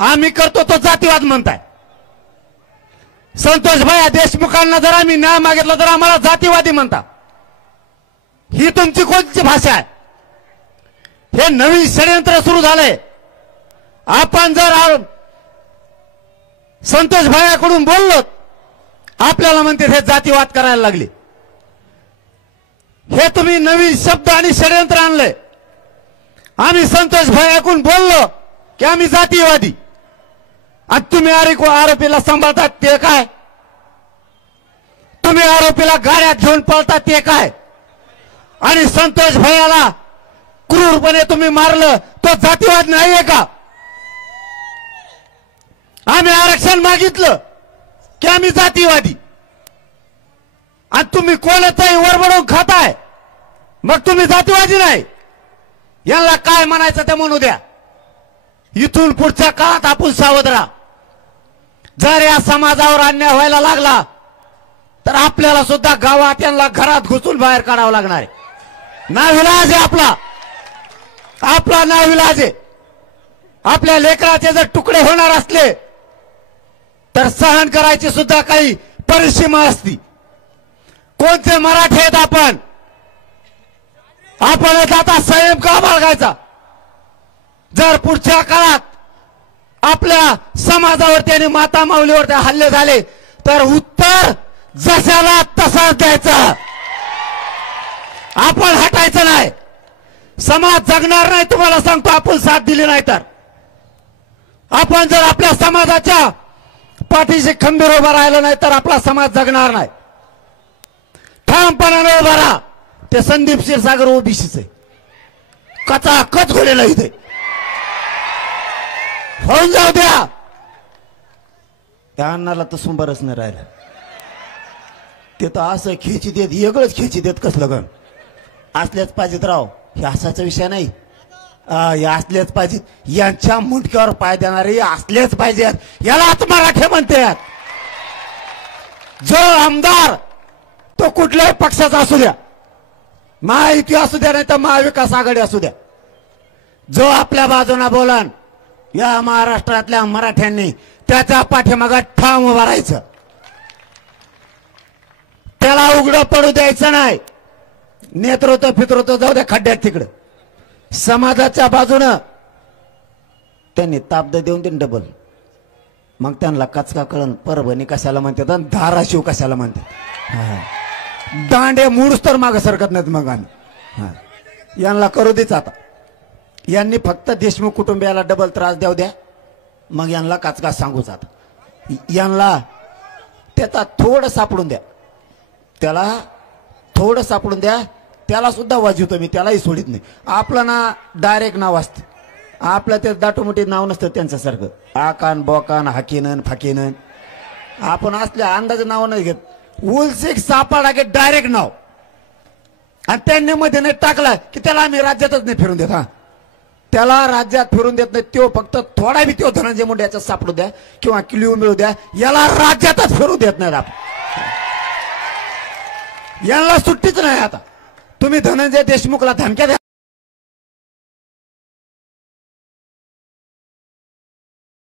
आम्ही करतो तो जातीवाद म्हणताय। संतोष भैया देशमुखांना जर आम्ही न्याय मागितला तर आम्हाला जातीवादी म्हणता। ही तुमची कोणती भाषा आहे? हे नवीन षडयंत्र सुरू झालंय। आपण जर संतोष भैयाकडून बोललो आपल्याला म्हणते हे जातीवाद करायला लागले। हे तुम्ही नवीन शब्द आणि षडयंत्र आणलंय। आम्ही संतोष भैयाकडून बोललो की आम्ही जातीवादी आणि तुम्ही आरोपीला सांभाळतात ते काय? तुम्ही आरोपीला गाड्यात घेऊन पळतात ते काय? आणि संतोष भैयाला क्रूरपणे तुम्ही मारलं तो जातीवाद नाहीये का? आम्ही आरक्षण मागितलं की आम्ही जातीवादी आणि तुम्ही कोणाचाही वरबडून खाताय मग तुम्ही जातीवादी नाही। यांना काय म्हणायचं ते म्हणू द्या। इथून पुढच्या काळात आपण सावध राहा। जर या समाजावर अन्याय व्हायला लागला तर आपल्याला सुद्धा गावात यांना घरात घुसून बाहेर काढावं लागणार आहे। नाविलाज आहे आपला नाविलाज आहे। आपल्या लेकराचे जर तुकडे होणार असले तर सहन करायची सुद्धा काही परिसीमा असती। कोणते मराठी आहेत आपण आता संयम का बाळगायचा? जर पुढच्या काळात आपल्या समाजावरती आणि माता माऊलीवरती हल्ले झाले तर उत्तर जशाला तसाच द्यायचं। आपण हटायचं नाही। समाज जगणार नाही तुम्हाला सांगतो आपण साथ दिली नाही तर। आपण जर आपल्या समाजाच्या पाठीशी खंबीर उभा राहिलं नाही तर आपला समाज जगणार नाही। ठामपणाने उभा राहा। ते संदीप क्षीरसागर ओबीसीच आहे। कचाकच घोलेला इथे होऊन जाऊ द्या। त्या अन्नाला तर सुंबरच नाही राहिलं। ते तर असं खेची देत वेगळंच खेची देत कसलं गण असल्याच पाहिजेत राव। हे असाचा विषय नाही। हे असलेच पाहिजेत। यांच्या मुंडक्यावर पाय देणारे असलेच पाहिजेत। यालाच मराठी म्हणतात। जो आमदार तो कुठल्याही पक्षाचा असू द्या, महायुती असू द्या नाही तर महाविकास आघाडी असू द्या, जो आपल्या बाजूने बोलन या महाराष्ट्रातल्या मराठ्यांनी त्याच्या पाठीमागे ठाम उभा राहायचं। त्याला उघडं पडू द्यायचं नाही। नेतृत्व फितृत्व जाऊ द्या खड्ड्यात तिकडे। समाजाच्या बाजूने त्यांनी ताब्द देऊन देऊन डबल मग त्यांना कचका कळण परभणी कशाला म्हणतात आणि धाराशिव कशाला म्हणतात। दांडे मूडच तर मागे सरकत नाहीत। मग आम्ही यांना करू देच। आता यांनी फक्त देशमुख कुटुंबियाला डबल त्रास देऊ द्या मग यांना कचका सांगूच। आता यांना त्याचा थोडं सापडून द्या, त्याला थोडं सापडून द्या। त्याला सुद्धा वाजवतो मी, त्यालाही सोडित नाही। आपलं ना डायरेक्ट नाव असतं, आपलं ते दाटोमोठी नाव नसतं त्यांच्यासारखं आकान बोकान हाकीनन फाकीनन। आपण असल्या अंदाज नाव नाही घेत। उलसिक सापडा की डायरेक्ट नाव आणि त्यांनी मध्ये नाही टाकला की त्याला आम्ही राज्यातच नाही फिरून देत। त्याला राज्यात फिरून देत नाही। तो फक्त थोडा बी तो धनंजय मुंडे याचा सापडू द्या किंवा किलिओ मिळू द्या, याला राज्यातच फिरू देत नाही आपण। यांना सुट्टीच नाही। आता तुम्ही धनंजय देशमुखला धमक्या द्या